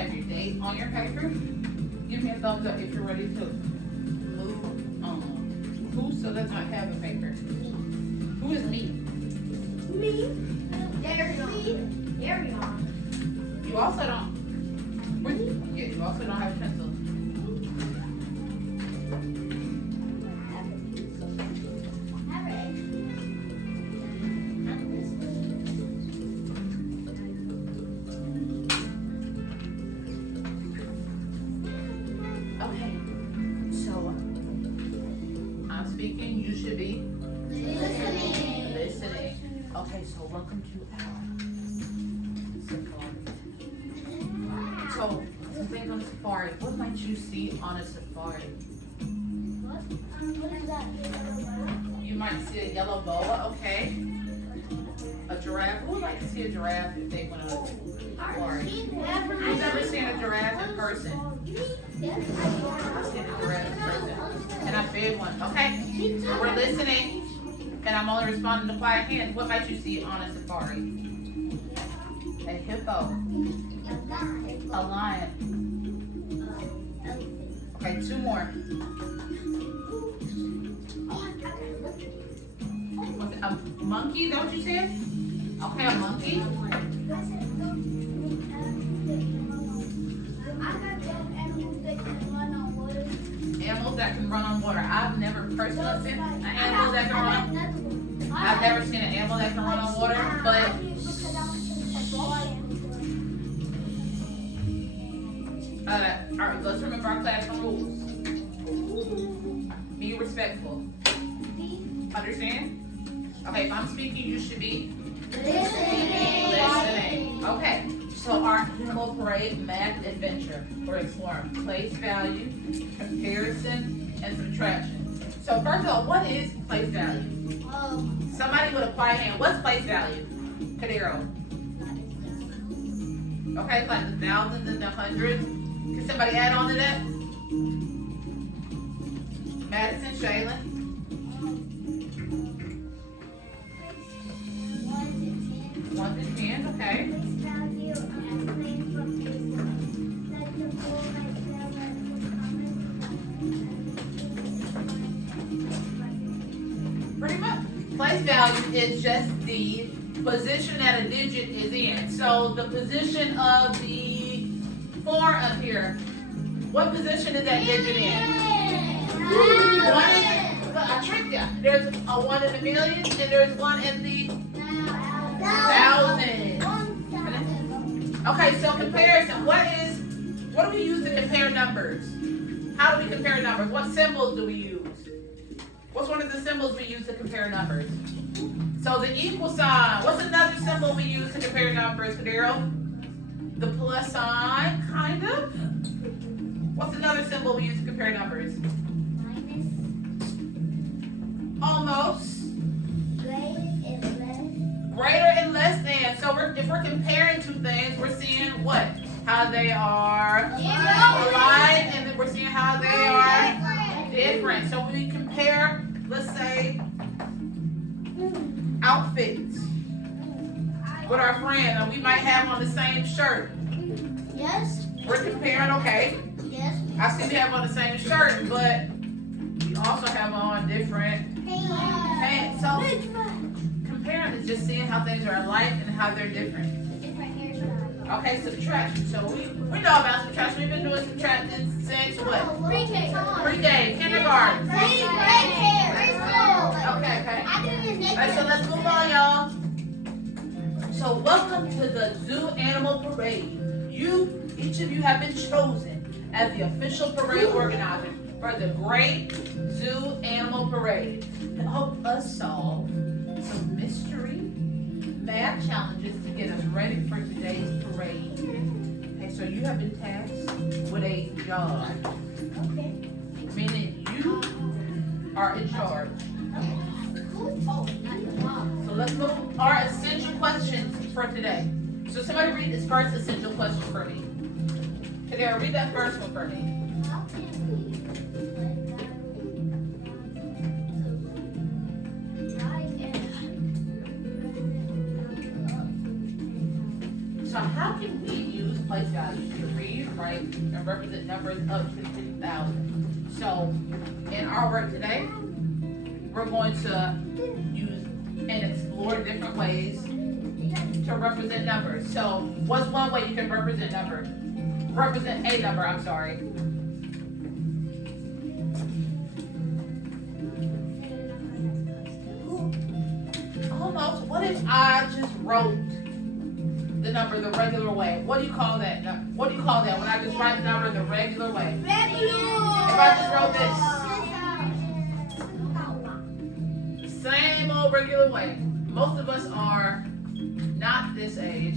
have your date on your paper. Give me a thumbs up if you're ready to move on. Who still does not have a paper? Who is me? Me. There we are. You also don't. Yeah, you also don't have a pencil. Okay. So I'm speaking. You should be listening. Okay. So welcome to our safari. So some things on a safari. What might you see on a safari? What is that? You might see a yellow boa, okay. A giraffe. Who would like to see a giraffe if they went on a safari? Who's ever seen a giraffe in person? I've seen a giraffe in person. And I fed one. Okay. We're listening. And I'm only responding to quiet hands. What might you see on a safari? A hippo. A lion. Okay, two more. What's it, a monkey? Is that what you said? Okay, a monkey. Animals that can run on water. I've never personally seen animals that can run. I've never seen an animal that can run on water, but all right, let's remember our classroom rules. Be respectful. Understand? Okay, if I'm speaking, you should be listening. Okay, so our animal parade math adventure. We're exploring place value, comparison, and subtraction. So first of all, what is place value? Somebody with a quiet hand. What's place value? Cadero. Okay, like the thousands and the hundreds. Can somebody add on to that? Madison, Shaylin. 1 to 10, okay. Pretty much. Place value is just the position that a digit is in. So the position of the 4 up here, what position is that digit in? I tricked you. There's a 1 in a million, and there's 1 in the 1,000. Okay, so comparison. What do we use to compare numbers? How do we compare numbers? What symbols do we use? What's one of the symbols we use to compare numbers? So the equal sign. What's another symbol we use to compare numbers, Daryl? The plus sign, kind of. What's another symbol we use to compare numbers? Minus. Almost. Greater and less than. So if we're comparing two things, we're seeing what? How they are alike, and then we're seeing how they are different. So when we compare, let's say, outfits with our friend, and we might have on the same shirt. Yes. We're comparing, okay. Yes. I see we have on the same shirt, but we also have on different pants. So comparing is just seeing how things are alike and how they're different. Different hairstyle. Okay, subtraction. So we know about subtraction. We've been doing subtraction since what? Pre-K. Pre-K, kindergarten. Okay. Okay. Alright, so let's move on, y'all. So welcome to the Zoo Animal Parade. Each of you have been chosen as the official parade organizer for the Great Zoo Animal Parade to help us solve some mystery math challenges to get us ready for today's parade. Okay, so you have been tasked with a job, meaning you are in charge. So let's move our essential questions for today. So somebody read this first essential question for me. Kadera, read that first one for me. So how can we use place value? values. You read, write, and represent numbers up to 10,000. So, in our work today, we're going to use and explore different ways to represent numbers. So, what's one way you can represent numbers? Represent a number, I'm sorry. Almost. What if I just wrote the number the regular way? What do you call that? What do you call that when I just write the number the regular way? If I just wrote this same old regular way. Most of us are not this age.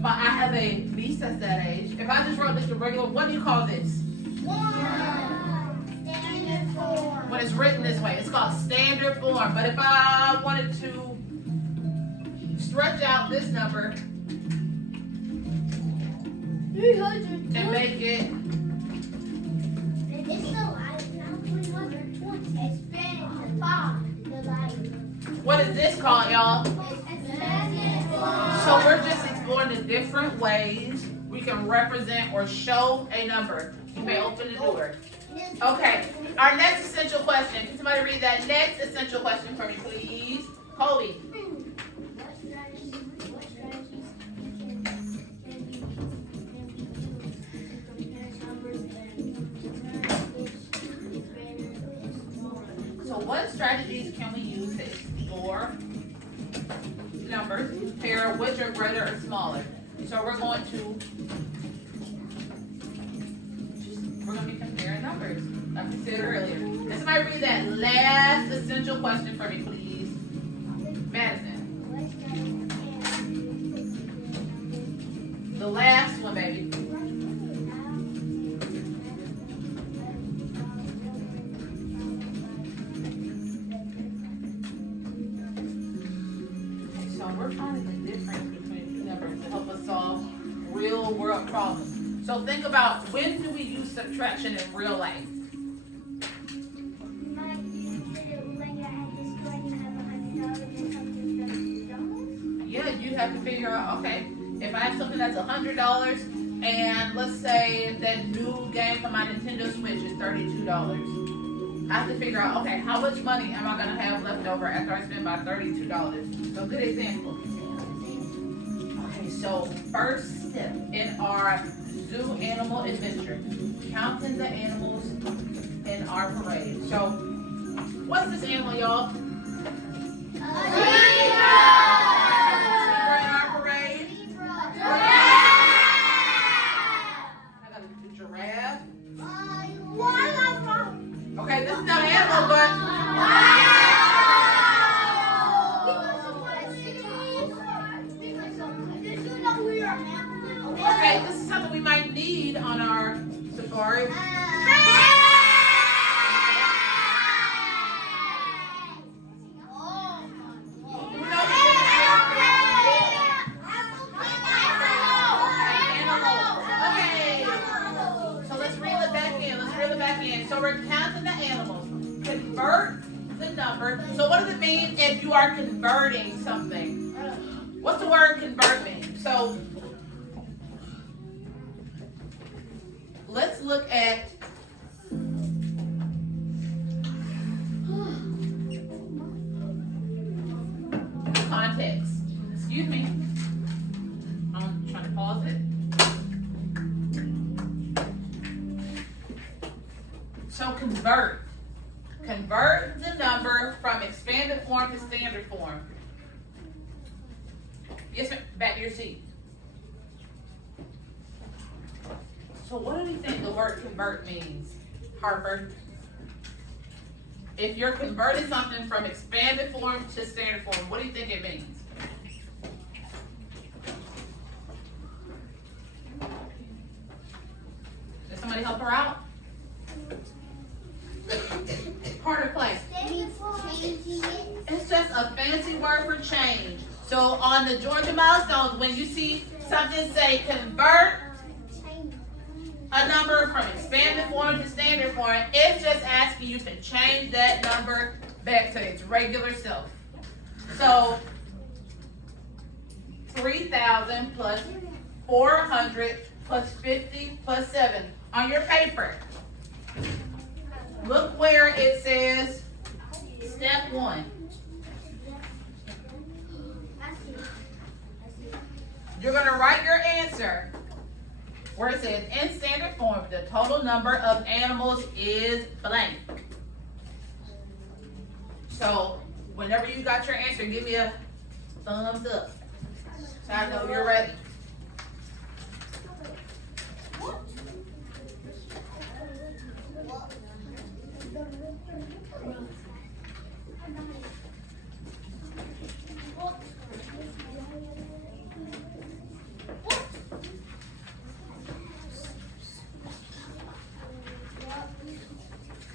But I have a niece that's that age. If I just wrote this the regular, what do you call this? Standard form. When it's written this way, it's called standard form. But if I wanted to stretch out this number and make it, It's so light now. 320. Expand the bar. The light. what is this called, y'all? Expanded form. So we're just exploring the different ways we can represent or show a number. You may open the door. Okay, our next essential question. Can somebody read that next essential question for me, please? Colby. What strategies can be used to compare numbers and determine which is greater or smaller? So what strategies can we use to explore numbers, compare which are greater or smaller? So we're going to be comparing numbers, like we said earlier. Can somebody read that last essential question for me, please? Madison. What strategies can be used The last one, baby. So we're finding the difference between two numbers to help us solve real world problems. So think about, when do we use subtraction in real life? Yeah, you have to figure out, okay, if I have something that's $100 and let's say that new game for my Nintendo Switch is $32. I have to figure out, okay, how much money am I going to have left over after I spend my $32? So good example. Okay, so first step in our zoo animal adventure, counting the animals in our parade. So what's this animal, y'all? Zebra in our parade. I got a giraffe. Okay, this is not an animal, but okay, this is something we might need on our safari. Who knows? Okay, so let's reel it back in. So we're counting the animals. Convert the number. So what does it mean if you are converting something? What's the word convert mean? So let's look at context. Excuse me. I'm trying to pause it. So convert. Convert the number from expanded form to standard form. Yes, ma'am. Back to your seat. So what do you think the word convert means, Harper? If you're converting something from expanded form to standard form, what do you think it means? Does somebody help her out? Harder class. It's just a fancy word for change. So on the Georgia milestones, when you see something say convert a number from expanded form to standard form, it's just asking you to change that number back to its regular self. So 3,000 plus 400 plus 50 plus 7. On your paper, look where it says step 1. You're going to write your answer where it says in standard form, the total number of animals is blank. So whenever you got your answer, give me a thumbs up so I know you're ready.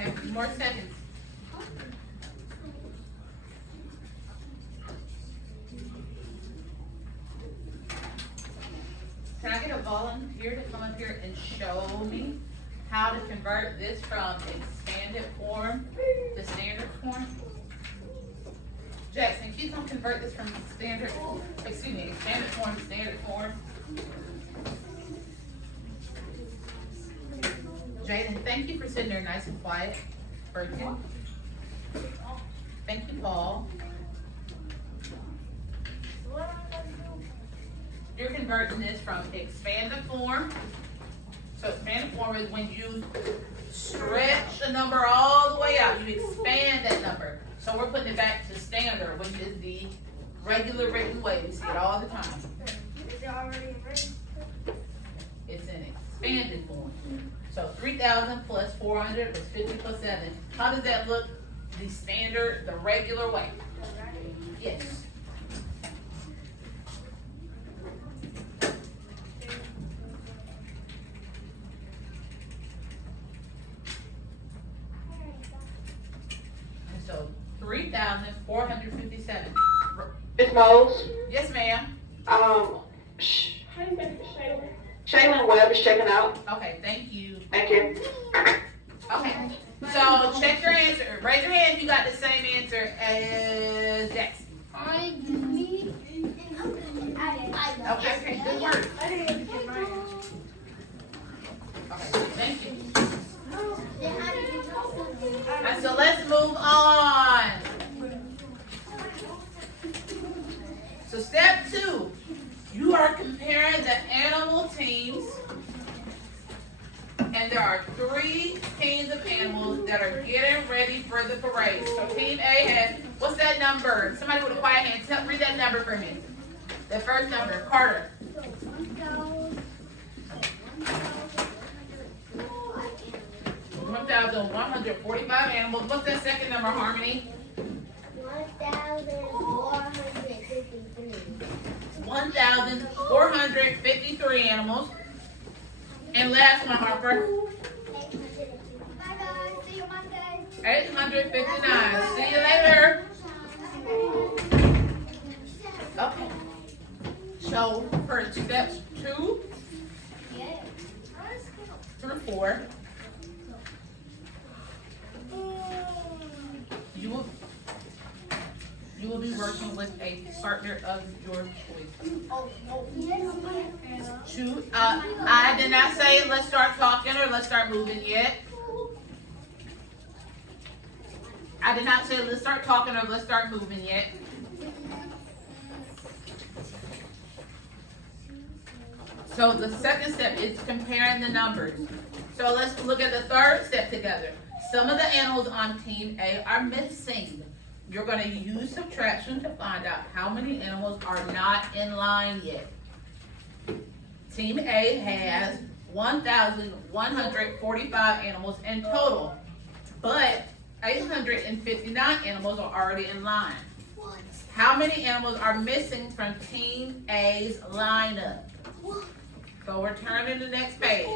Okay, a few more seconds. Can I get a volunteer to come up here and show me how to convert this from expanded form to standard form? Jackson, can you come convert this from expanded form to standard form? Jaden, thank you for sitting there nice and quiet. Birkin. Thank you, Paul. You're converting this from expanded form. So expanded form is when you stretch a number all the way out. You expand that number. So we're putting it back to standard, which is the regular written way. We see it all the time. Is it already written? It's in expanded form. So 3,000 plus 400 was 50 plus 7. How does that look? The standard, the regular way. Yes. And so 3,457. Ms. Mose, Yes, ma'am. how do you say Shaylin Webb is checking out. Okay, thank you. Thank you. Okay, so check your answer. Raise your hand if you got the same answer as Jackson. Okay, good work. Okay, thank you. And so let's move on. So step 2, you are comparing the animal teams. And there are 3 teams of animals that are getting ready for the parade. So team A has, what's that number? Somebody with a quiet hand, read that number for me. The first number, Carter. 1,145 animals. What's that second number, Harmony? 1,453 animals. And last one, Harper. 859. See you later. Okay. So for steps 2 through 4, you will be working with a partner of your choice. I did not say let's start talking or let's start moving yet. I did not say let's start talking or let's start moving yet. So the second step is comparing the numbers. So let's look at the third step together. Some of the animals on team A are missing. You're going to use subtraction to find out how many animals are not in line yet. Team A has 1,145 animals in total, but 859 animals are already in line. How many animals are missing from Team A's lineup? So we're turning to the next page.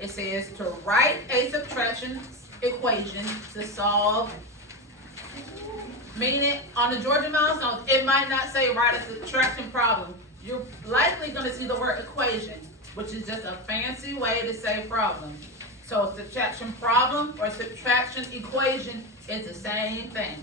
It says to write a subtraction equation to solve. Meaning, on the Georgia Milestones, it might not say write a subtraction problem. You're likely going to see the word equation, which is just a fancy way to say problem. So subtraction problem or subtraction equation is the same thing.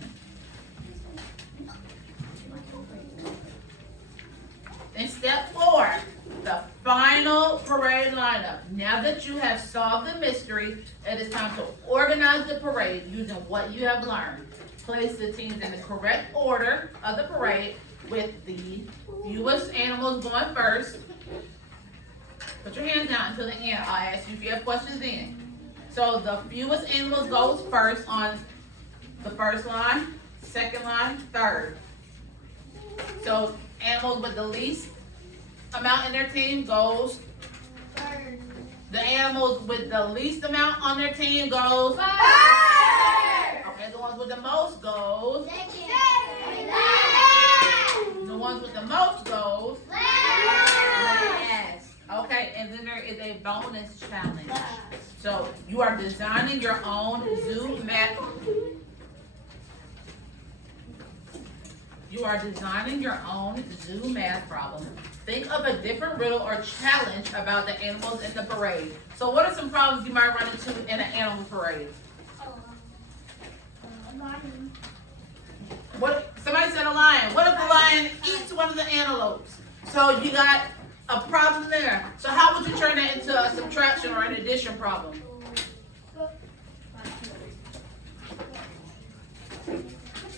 In step 4, the final parade lineup. Now that you have solved the mystery, it is time to organize the parade using what you have learned. Place the teams in the correct order of the parade with the fewest animals going first. Put your hands down until the end. I'll ask you if you have questions then. So the fewest animals goes first on the first line, second line, third. So animals with the least amount in their team goes. Bird. The animals with the least amount on their team goes. Bird. Okay, the ones with the most goes. Second. The ones with the most goes. Last. Last. Okay, and then there is a bonus challenge. So you are designing your own zoo map. You are designing your own zoo math problem. Think of a different riddle or challenge about the animals in the parade. So what are some problems you might run into in an animal parade? Lion. What? Somebody said a lion. What if the lion eats one of the antelopes? So you got a problem there. So how would you turn that into a subtraction or an addition problem?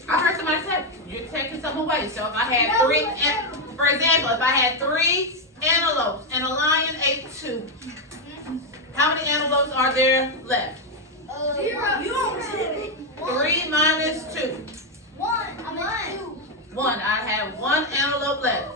I heard somebody say you're taking some away. So if I had three, for example, if I had 3 antelopes and a lion ate 2, how many antelopes are there left? 0. You don't say it. 3 minus 2. 1. I'm at 2. 1. I have 1 antelope left.